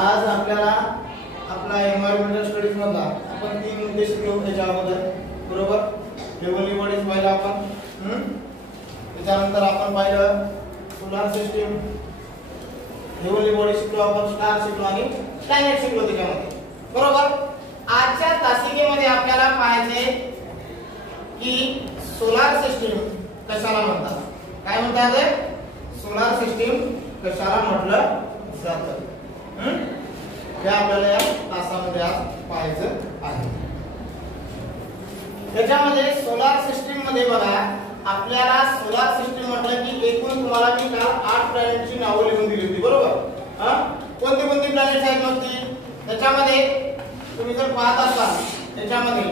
आज आपल्याला आपला एन्व्हायरमेंटल स्टडीज मधला आपण 3 मुद्दे शिकलो त्याच्या अगोदर, बरोबर. हेवनली बॉडीज पाहिलं आपण, त्याच्यानंतर आपण पाहिलं सोलार सिस्टीम, हेवनली बॉडी शिकलो आपण, स्टार शिकलो आणि प्लॅनेट शिकलो त्याच्यामध्ये, बरोबर. आजच्या तासिकेमध्ये आपल्याला पाहायचे की सोलार सिस्टीम कशाला म्हणतात, काय म्हणतात, सोलार सिस्टीम कशाला म्हटलं जातं, हे आपल्याला या तासामध्ये आज पाहायचं आहे. त्याच्यामध्ये सोलार सिस्टीम मध्ये बघा, आपल्याला सोलार सिस्टीम म्हटलं की एकूण तुम्हाला मी काल 8 प्लॅनेटची नावं लिहून दिली होती, बरोबर. कोणते कोणते प्लॅनेट्स आहेत मग ती, त्याच्यामध्ये तुम्ही जर पाहत असाल त्याच्यामध्ये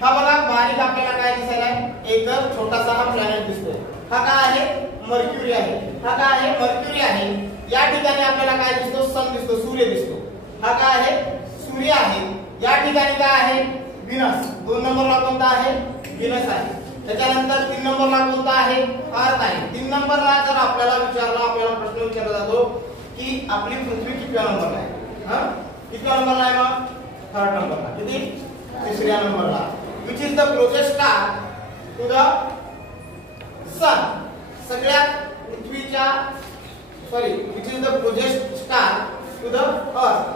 हा बघा बारीक आपल्याला काय दिसायला, एक छोटासा हा प्लॅनेट दिसतोय. हा काय आहे, मर्क्युरी आहे. हा काय आहे, मर्क्युरी आहे. या ठिकाणी आपल्याला काय दिसतो, सन दिसतो, सूर्य दिसतो. हा काय आहे, सूर्य आहे. या ठिकाणी काय आहे, व्हीनस. 2 नंबरला कोणता आहे, व्हीनस आहे. त्याच्यानंतर 3 नंबरला कोणता आहे, अर्थ आहे. 3 नंबरला जर आपल्याला आपल्याला प्रश्न विचारला जातो की आपली पृथ्वी कितव्या नंबरला आहे, कितव्या नंबरला आहे, मग 3rd नंबरला. किती, 3ऱ्या नंबरला. Which is the closest star to the sun. सगळ्यात पृथ्वीच्या which is the closest star to the earth.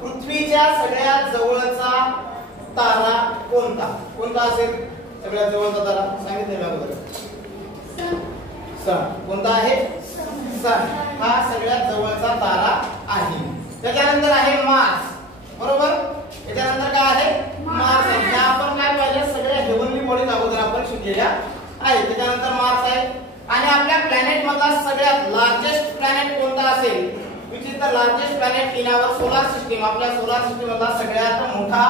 पृथ्वीच्या सगळ्यात जवळचा तारा कोणता, कोणता असेल सगळ्यात जवळचा तारा, सांगितलं मी अगोदर, सन. कोणता आहे, सन. हा सगळ्यात जवळचा तारा आहे. त्याच्यानंतर आहे मार्स, बरोबर. त्याच्यानंतर काय आहे, मार्स आहे. हे आपण काय पाहिजे, सगळ्या हेवनली बॉडीज अगोदर आपण शिकलेल्या आहे. त्याच्यानंतर मार्स आहे. आणि आपल्या प्लॅनेट मधला सगळ्यात लार्जेस्ट प्लॅनेट कोणता असेल, which is the largest planet in our solar system. आपल्या सोलार सिस्टीम मधला सगळ्यात मोठा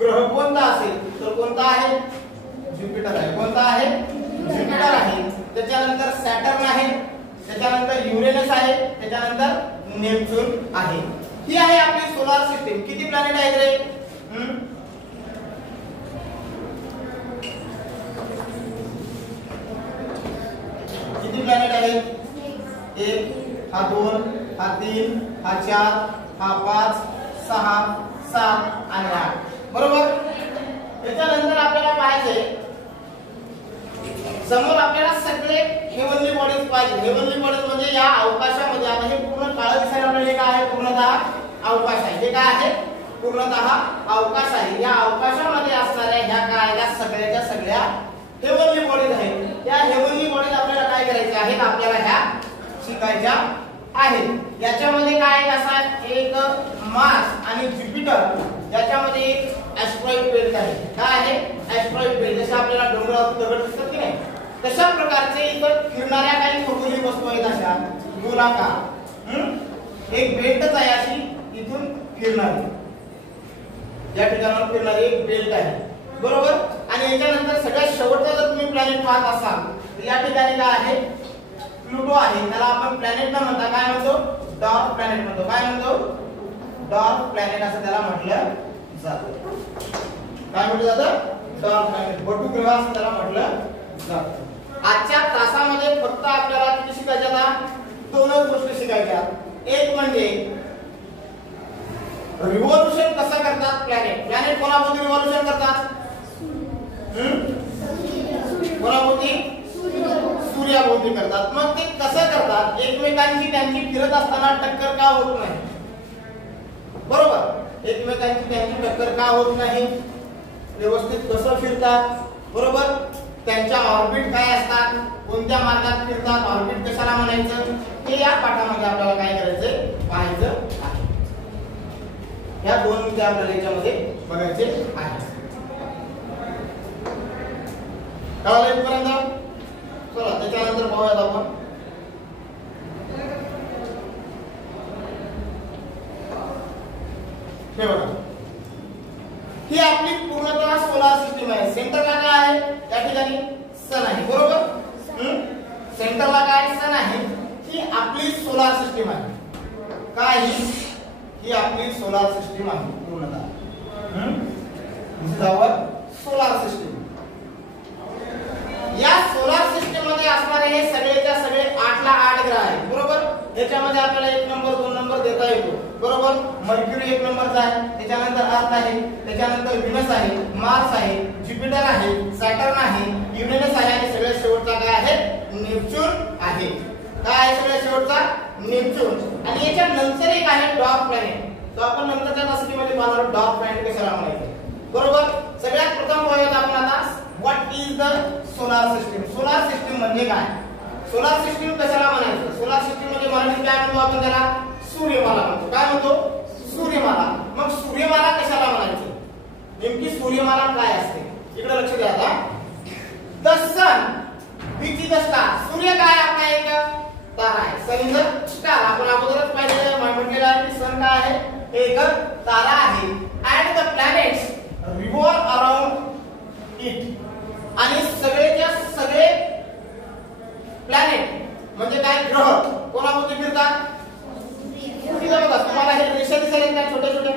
ग्रह कोणता असेल, तर कोणता आहे, ज्युपिटर आहे. कोणता आहे, ज्युपिटर आहे. त्याच्यानंतर सॅटर्न आहे. त्याच्यानंतर युरेनस आहे. त्याच्यानंतर नेपच्यून आहे. ही आहे आपली सोलार सिस्टीम. किती प्लॅनेट आहेत रे, किती प्लॅनेट आहेत, 1, हा 2, हा 3, हा 4, हा 5, 6, 7 आणि 8, बरोबर. त्याच्यानंतर आपल्याला पाहायचे समोर आपल्याला सगळे हेवनली बॉडीज पाहिजे. हेवनली बॉडीज म्हणजे या अवकाशामध्ये, आता हे पूर्ण काळं दिसायला आपल्याला हे काय आहे, पूर्णतः अवकाश आहे. हे काय आहे, पूर्णतः अवकाश आहे. या अवकाशामध्ये असणाऱ्या ह्या काय, या सगळ्याच्या सगळ्या हेवनली बॉडीज आहेत. त्या हेवनली बॉडीज आपल्याला काय करायच्या आहेत, आपल्याला ह्या शिकायच्या आहेत. याच्यामध्ये काय असा एक मार्स आणि ज्युपिटर, याच्यामध्ये एक ऍस्ट्रॉइड बेल्ट आहे. काय आहे, ऍस्ट्रॉइड बेल्ट. जसं आपल्याला डोंगरावर दगड दिसतात की नाही, तशा प्रकारचे इतर फिरणाऱ्या काही खगोलीय वस्तू आहेत, अशा गोलाकार. एक बेल्टच आहे अशी इथून फिरणारी, या ठिकाणावर फिरणारी एक बेल्ट आहे, बरोबर. आणि याच्यानंतर सगळ्यात शेवटचा जर तुम्ही प्लॅनेट पाहत असाल तर या ठिकाणी काय आहे, प्लुटो आहे. त्याला आपण प्लॅनेट न म्हणता काय म्हणतो, डॉर्क प्लॅनेट म्हणतो. काय म्हणतो, डॉर्क प्लॅनेट असं त्याला म्हटलं जातं. काय म्हटलं जातं, डॉर्क प्लॅनेट, बटू ग्रह असं त्याला म्हटलं जातं. आजच्या तासामध्ये फक्त आपल्याला किती शिकायच्या, 2च गोष्टी शिकायच्या. एक म्हणजे रिव्होल्यूशन कसं करतात प्लॅनेट. प्लॅनेट कोणाभोवती रिव्होल्यूशन करतात, कोणाभोवती, सूर्याभोवती करतात. मग ते कसं करतात, एकमेकांची त्यांची फिरत असताना टक्कर का होत नाही, बरोबर. एकमेकांची त्यांची टक्कर का होत नाही, व्यवस्थित कसं फिरतात, बरोबर. त्यांच्या ऑर्बिट काय असतात, कोणत्या मार्गात फिरतात, ऑर्बिट कशाला म्हणायचं, हे या पाठामध्ये आपल्याला काय करायचंय, पाहायचं आहे. या 2 मुद्दे आपल्याला याच्यामध्ये बघायचे आहेत. कळलं इथपर्यंत, चला त्याच्यानंतर पाहूयात आपण. हे बघा, ही आपली पूर्णतः सोलार सिस्टीम आहे. सेंटरला काय आहे, त्या ठिकाणी सन आहे, बरोबर. सेंटरला काय, सन आहे. ही आपली सोलार सिस्टीम आहे. काय ही आपली सोलार सिस्टीम आहे पूर्णतः. दिस इज आवर सोलार सिस्टीम. या सोलार सिस्टीम मध्ये असणारे हे सगळेच्या सगळे 8 ला 8 ग्रह आहेत, बरोबर. याच्यामध्ये आपल्याला 1 नंबर 2 नंबर देता येतो. बरोबर. मर्क्युरी 1 नंबरचा आहे, त्याच्यानंतर अर्थ आहे, त्याच्यानंतर व्हीनस आहे, मार्स आहे, ज्युपिटर आहे, सॅटर्न आहे, युरेनस आहे आणि सगळ्यात शेवटचा काय आहे? नेपच्यून आहे. काय आहे सगळ्यात शेवटचा? नेपच्यून. आणि याच्या नंतर एक आहे डॉर्क प्लॅनेट. तो आपण नंतरच्या तासिकेमध्ये पाहणार आहोत डॉर्क प्लॅनेट कशाला म्हणायचं. बरोबर. सगळ्यात प्रथम पाहूया आपण आता what is the solar system. Solar system म्हणजे काय? सोलार सिस्टीम कशाला म्हणायचं? सोलार सिस्टीम म्हणजे मराठीत काय म्हणतो आपण त्याला? सूर्यमाला म्हणतो. काय म्हणतो? सूर्यमाला. मग सूर्यमाला कशाला म्हणायचं? नेमकी सूर्यमाला काय असते? इकडे लक्ष द्या आता. The sun which is the star. सूर्य काय आपला एक तारा आहे. Sun is the star. आपण अगोदरच पाहिलेलं म्हटलेलं आहे की सन काय आहे? एक तारा आहे. And the planets revolve around it. आणि सगळेच्या सगळे प्लॅनेट म्हणजे काय? ग्रह कोणाभोवती फिरतात? तिथं बघा तुम्हाला हे रेषा दिसायला त्या छोट्या छोट्या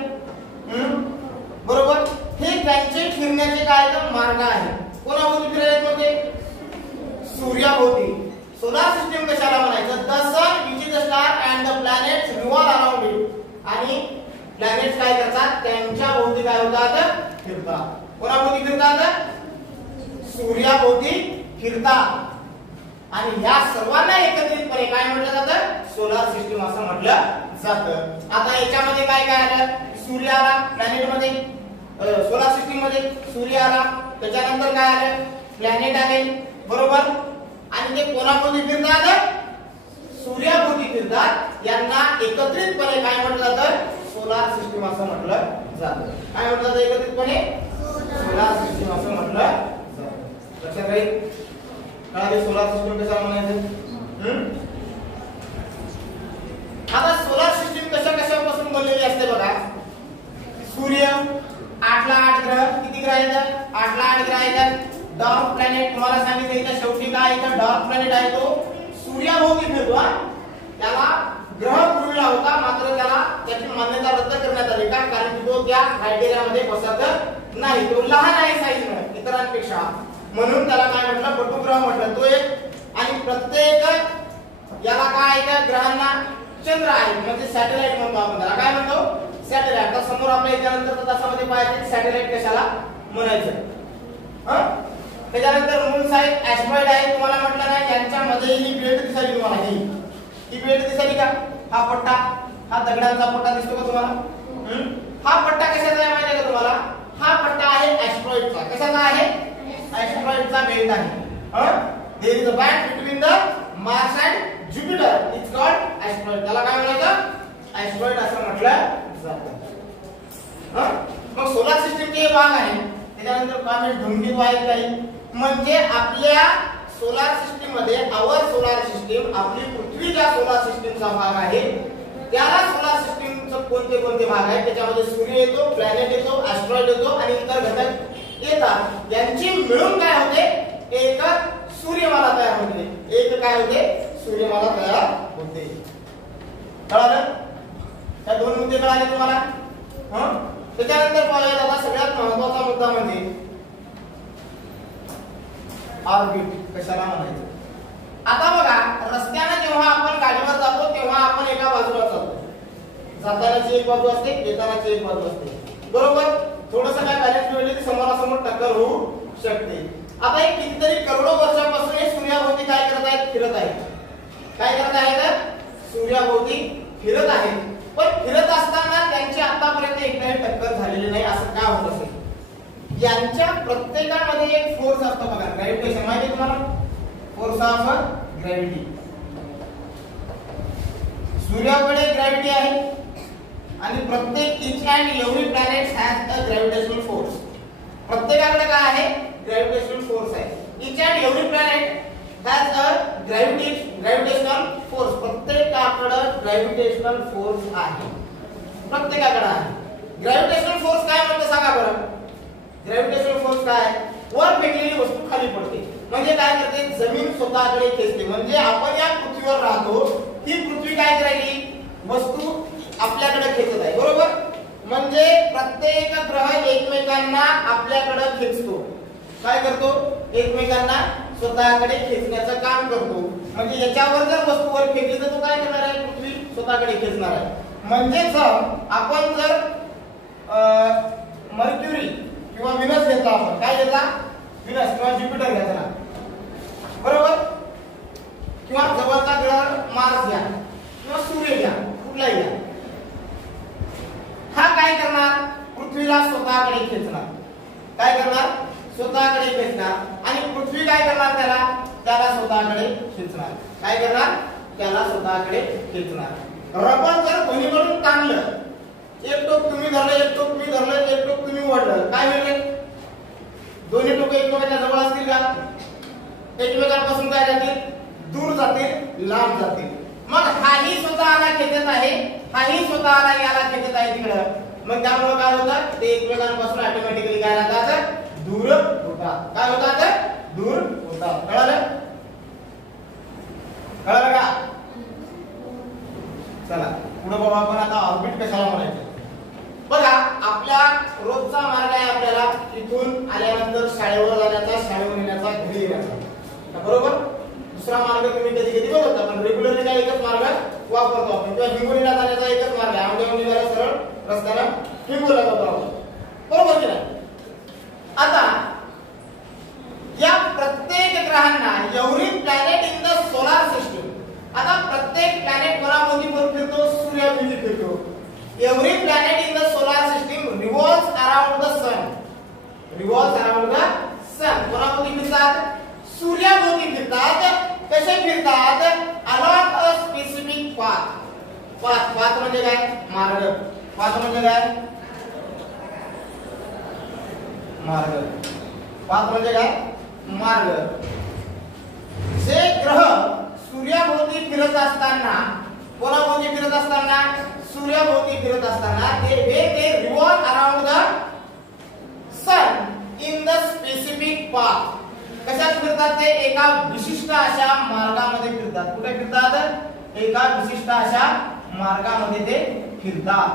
बरोबर. हे त्यांचे फिरण्याचे काय तर मार्ग आहे. कोणाभोवती फिरायचे म्हणजे? सूर्याभोवती. सोलार सिस्टीम कशाला म्हणायचं? The sun which is the star and the planets revolve around it. आणि प्लॅनेट्स काय करतात? त्यांच्या भोवती काय होतात? फिरतात. कोणाभोवती फिरतात? सूर्याभोवती फिरतात. आणि या सर्वांना एकत्रितपणे काय म्हटलं जातं? सोलार सिस्टीम असं म्हटलं जातं. आता याच्यामध्ये काय काय आलं? सूर्य आला प्लॅनेट मध्ये, सोलार सिस्टीम मध्ये सूर्य आला. त्याच्यानंतर काय आलं? प्लॅनेट आले. बरोबर. आणि ते कोणाभोवती फिरतात? सूर्याभोवती फिरतात. यांना एकत्रितपणे काय म्हटलं जातं? सोलार सिस्टीम असं म्हटलं जातं. काय म्हटलं जातं एकत्रितपणे? सोलार सिस्टीम असं म्हटलं जातं. लक्षात राहील. कळाले सोलार सिस्टीम कशाला म्हणायचं? आता सोलार सिस्टीम कशा कशापासून बनलेली असते बघा. सूर्य, 8 ला 8 ग्रह. किती ग्रह आहेत? 8 ला 8 ग्रह आहेत. डॉर्क प्लॅनेट तुम्हाला सांगितलं इथं शेवटी काय इथं डॉर्क प्लॅनेट आहे तो सूर्याभोवती फिरतो. त्याला ग्रह पूर्वीला होता मात्र त्याला त्याची मान्यता रद्द करण्यात आली. का? कारण की तो त्या क्रायटेरियामध्ये बसत नाही. तो लहान आहे साईजने इतरांपेक्षा. म्हणून त्याला काय म्हटलं? बटुग्रह म्हटलं. तो एक आणि प्रत्येक याला काय आहे? ग्रहांना चंद्र आहे म्हणजे सॅटेलाइट म्हणतो आपण त्याला. काय म्हणतो? सॅटेलाइट. आता समोर आपल्या याच्यानंतर तासामध्ये पाहायचं सॅटेलाइट कशाला म्हणायचं. त्याच्यानंतर मून साइट ऍस्ट्रॉइड आहे. तुम्हाला म्हटलं नाही यांच्यामध्ये ही बेल्ट दिसायली तुम्हाला. ही बेल्ट दिसायली का? हा पट्टा, हा दगडांचा पट्टा दिसतो का तुम्हाला? हा पट्टा कशाचा आहे माहिती आहे का तुम्हाला? हा पट्टा आहे ऍस्ट्रॉइडचा. कशाचा आहे? ऍस्ट्रॉइडचा बेल्ट आहे. There is a band between the Mars and Jupiter. It's called asteroid. त्याला काय म्हणायचं? ऍस्ट्रॉइड असं म्हटलं जातं. मग सोलार सिस्टीमचे भाग आहे. त्याच्यानंतर काय धूमकेतू आहेत काही. म्हणजे आपल्या सोलार सिस्टीम मध्ये आवर सोलार सिस्टीम आपली पृथ्वी ज्या सोलार सिस्टीमचा भाग आहे त्याला सोलार सिस्टीमचे कोणते कोणते भाग आहेत त्याच्यामध्ये सूर्य येतो, प्लॅनेट येतो, ऍस्ट्रॉइड येतो आणि इतर घटक येतात. यांची मिळून काय होते? एक सूर्यमाला तयार होते. एक काय होते? सूर्यमाला तयार होते. कळालं? या दोन मुद्दे कळाले तुम्हाला? त्याच्यानंतर पाहूया आता सगळ्यात महत्त्वाचा मुद्दा म्हणजे ऑर्बिट कशाला म्हणायचं. आता बघा रस्त्याने जेव्हा आपण गाडीवर जातो तेव्हा आपण एका बाजूला जातो. जातानाची एक बाजू असते, येतानाची एक बाजू असते. बरोबर. थोडंसं काय बॅलन्स मिळवले की समोरासमोर टक्कर होऊ शकते. आता एक कितीतरी करोडो वर्षापासून हे सूर्याभोवती काय करत आहेत? फिरत आहेत. काय करत आहेत? सूर्याभोवती फिरत आहेत. पण फिरत असताना त्यांची आतापर्यंत एकदाही टक्कर झालेली नाही. असं का होत असेल? यांच्या प्रत्येकामध्ये एक फोर्स असतो बघा. ग्रॅव्हिटेशन माहिती आहे तुम्हाला? Force of gravity. सूर्याकडे ग्रॅव्हिटी आहे आणि प्रत्येक each and every planet has a gravitational force. प्रत्येकाकडे काय आहे? ग्रॅव्हिटेशनल फोर्स आहे. Each and every planet has a gravitational force. प्रत्येकाकडे ग्रॅव्हिटेशनल फोर्स आहे. प्रत्येकाकडे आहे. ग्रॅव्हिटेशनल फोर्स काय म्हणतो सांगा बरं? ग्रॅव्हिटेशनल फोर्स काय? वर फेकलेली वस्तू खाली पडते. म्हणजे काय करते? जमीन स्वतःकडे खेचते. म्हणजे आपण या पृथ्वीवर राहतो, ही पृथ्वी काय करायली? वस्तू आपल्याकडे खेचत आहे. बरोबर. म्हणजे प्रत्येक ग्रह एकमेकांना आपल्याकडे खेचतो. काय करतो? एकमेकांना स्वतःकडे खेचण्याचं काम करतो. म्हणजे याच्यावर जर वस्तू वर फेकली तर तो काय करणार आहे? पृथ्वी स्वतःकडे खेचणार आहे. म्हणजेच आपण जर मर्क्युरी किंवा व्हीनस घेतला, आपण काय घेतला, व्हीनस किंवा ज्युपिटर घेतला, बरोबर, किंवा जवळचा ग्रह मार्स घ्या किंवा सूर्य घ्या, कुठलाही घ्या, हा काय करणार, पृथ्वीला स्वतःकडे खेचणार. काय करणार, स्वतःकडे खेचणार. आणि पृथ्वी काय करणार, त्याला स्वतःकडे खेचणार. काय करणार, त्याला स्वतःकडे खेचणार. रबर जर दोन्हीकडून ताणलं, एक टोक तुम्ही धरलं, एक टोक मी धरलं, एक टोक तुम्ही ओढलं, काय होईल, दोन्ही टोक एकमेकांच्या जवळ असतील का, एकमेकांपासून काय जातील, दूर जातील, लांब जातील. मग हाही स्वतःला खेचत आहे, हाही स्वतःला याला खेचत आहे तिकडं. मग त्यामुळे काय होतं, ते एकमेकांपासून ऑटोमॅटिकली काय राहतात, दूर होतात. काय होतात, दूर होतात. कळलं, कळलं का. चला पुढे बघू आपण आता ऑर्बिट कशाला म्हणायचं. बघा आपल्या रोजचा मार्ग आहे, आपल्याला इथून आल्यानंतर शाळेवर जाण्याचा, शाळेवर येण्याचा, घरी येण्याचा, बरोबर. दुसरा मार्ग तुम्ही कधी कधी बघता, पण रेग्युलरली काय एकच मार्ग वापरतो आपण. किंवा हिंगोलीला जाण्याचा एकच मार्ग आहे, आंबेवलीला सरळ रस्त्यानं हिंगोलीला जातो आपण, बरोबर की नाही. आता या प्रत्येक ग्रहांना, every planet in the solar system, आता प्रत्येक प्लॅनेट कोणाभोवती फिरतो, सूर्याभोवती फिरतो. Every planet in the solar system revolves around the sun, revolves around the sun. कोणाभोवती फिरतात, सूर्याभोवती फिरतात. कसे फिरतात, along a specific path. Path म्हणजे काय, मार्ग. पाथ म्हणजे काय, मार्ग. पाथ म्हणजे काय, मार्ग. जे ग्रह सूर्याभोवती फिरत असताना, कोणाभोवती फिरत असताना, सूर्याभोवती फिरत असताना, ते revolve around the sun in the specific path. कशात फिरतात, ते एका विशिष्ट अशा मार्गामध्ये फिरतात. कुठे फिरतात, एका विशिष्ट अशा मार्गामध्ये ते फिरतात.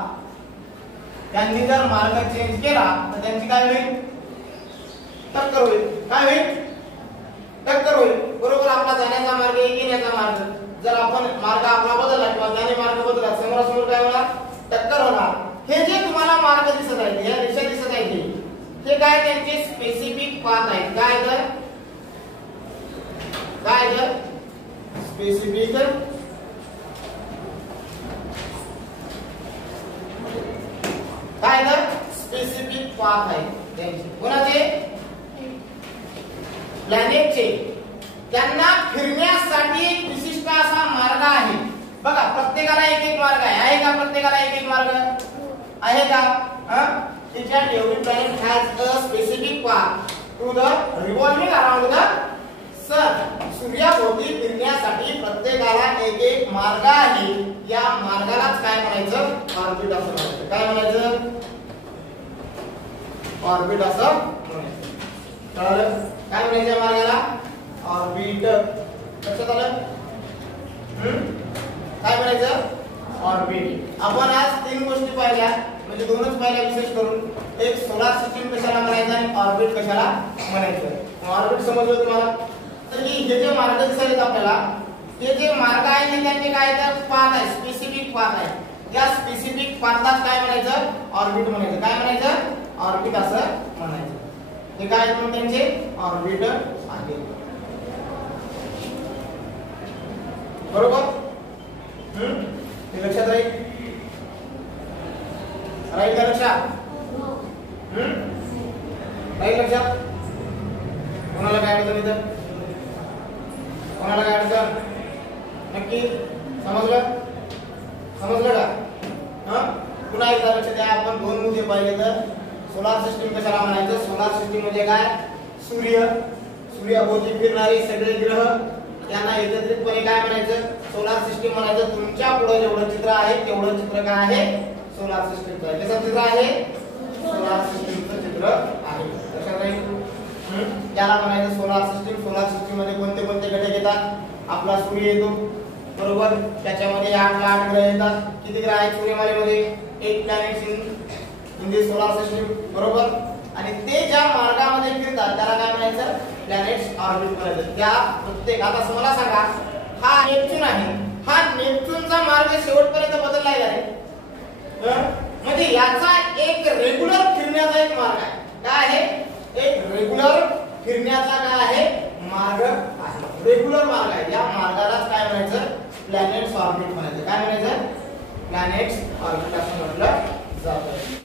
त्यांनी जर मार्ग चेंज केला तर त्यांची काय होईल, टक्कर होईल. काय होईल, टक्कर होईल, बरोबर. आपला जाण्याचा मार्ग, येण्याचा मार्ग, जर आपण मार्ग आपला बदलला किंवा त्याने मार्ग बदलला, समोरासमोर काय होणार, टक्कर होणार. हे जे तुम्हाला मार्ग दिसत आहेत, या रेषा दिसत आहेत, हे काय, त्यांचे स्पेसिफिक पाथ आहेत. काय तर, काय तर स्पेसिफिक काय तर स्पेसिफिक पाथ आहे त्यांचे. कोणाचे, प्लॅनेटचे. त्यांना फिरण्यासाठी एक विशिष्ट असा मार्ग आहे. बघा प्रत्येकाला एक एक मार्ग आहे का, प्रत्येकाला एक एक मार्ग आहे का. त्याच्यात every planet has a specific path to the revolving around the sun. सूर्याभोवती फिरण्यासाठी प्रत्येकाला एक एक मार्ग आहे. या मार्गालाच काय म्हणायचं, ऑर्बिट असं म्हणायचं. काय म्हणायचं, ऑर्बिट असं म्हणायचं. कळलं, काय म्हणायचं या मार्गाला, ऑर्बिट. लक्षात आलं, काय म्हणायचं, ऑर्बिट. आपण आज 3 गोष्टी पाहिल्या, म्हणजे 2च पाहिल्या विशेष करून. एक सोलार सिस्टीम कशाला म्हणायचं आणि ऑर्बिट कशाला म्हणायचं. ऑर्बिट समजलं तुम्हाला. तर हे जे मार्ग दिसत आपल्याला, हे जे मार्ग आहे ते त्यांचे काय तर पाथ आहे, स्पेसिफिक पाथ आहे. या स्पेसिफिक पाथलाच काय म्हणायचं, ऑर्बिट म्हणायचं. काय म्हणायचं, ऑर्बिट असं म्हणायचं. हे काय म्हणून त्यांचे ऑर्बिट आहे, बरोबर. हे लक्षात राहील, राहील का लक्षात, राहील लक्षात. कोणाला काय अडचण इथं, कोणाला काय अडचण, नक्की समजलं, समजलं का. पुन्हा एकदा लक्ष द्या. आपण 2 मुद्दे पाहिले. तर सोलार सिस्टीम कशाला म्हणायचं, सोलार सिस्टीम म्हणजे काय, सूर्य, सूर्याभोवती फिरणारे सगळे ग्रह, त्यांना एकत्रितपणे काय म्हणायचं, सोलार सिस्टीम म्हणायचं. तुमच्या पुढे जेवढं चित्र आहे तेवढं चित्र काय आहे, सोलार सिस्टीमचं आहे. कसं चित्र आहे, सोलार सिस्टीमचं चित्र आहे. लक्षात राहील. त्याला म्हणायचं सोलार सिस्टीम. सोलार सिस्टीम मध्ये कोणते कोणते घटक येतात, आपला सूर्य येतो, बरोबर. त्याच्यामध्ये 8 ग्रह येतात. किती ग्रह आहेत सूर्यमालेमध्ये, 8 planets in the solar system, बरोबर. आणि ते ज्या मार्गामध्ये फिरतात त्याला काय म्हणायचं, प्लॅनेट्स ऑर्बिट म्हणायचं. त्या प्रत्येक, आता मला सांगा, हा नेपच्यून आहे, हा नेपच्यूनचा मार्ग शेवटपर्यंत बदललाय का रे, म्हणजे याचा एक रेग्युलर फिरण्याचा एक मार्ग आहे. काय आहे? एक रेग्युलर फिरण्याचा काय आहे? मार्ग आहे. रेग्युलर मार्ग आहे. या मार्गालाच काय म्हणायचं? प्लॅनेट्स ऑर्बिट म्हणायचं. काय म्हणायचं? प्लॅनेट्स ऑर्बिट असं म्हटलं जातं.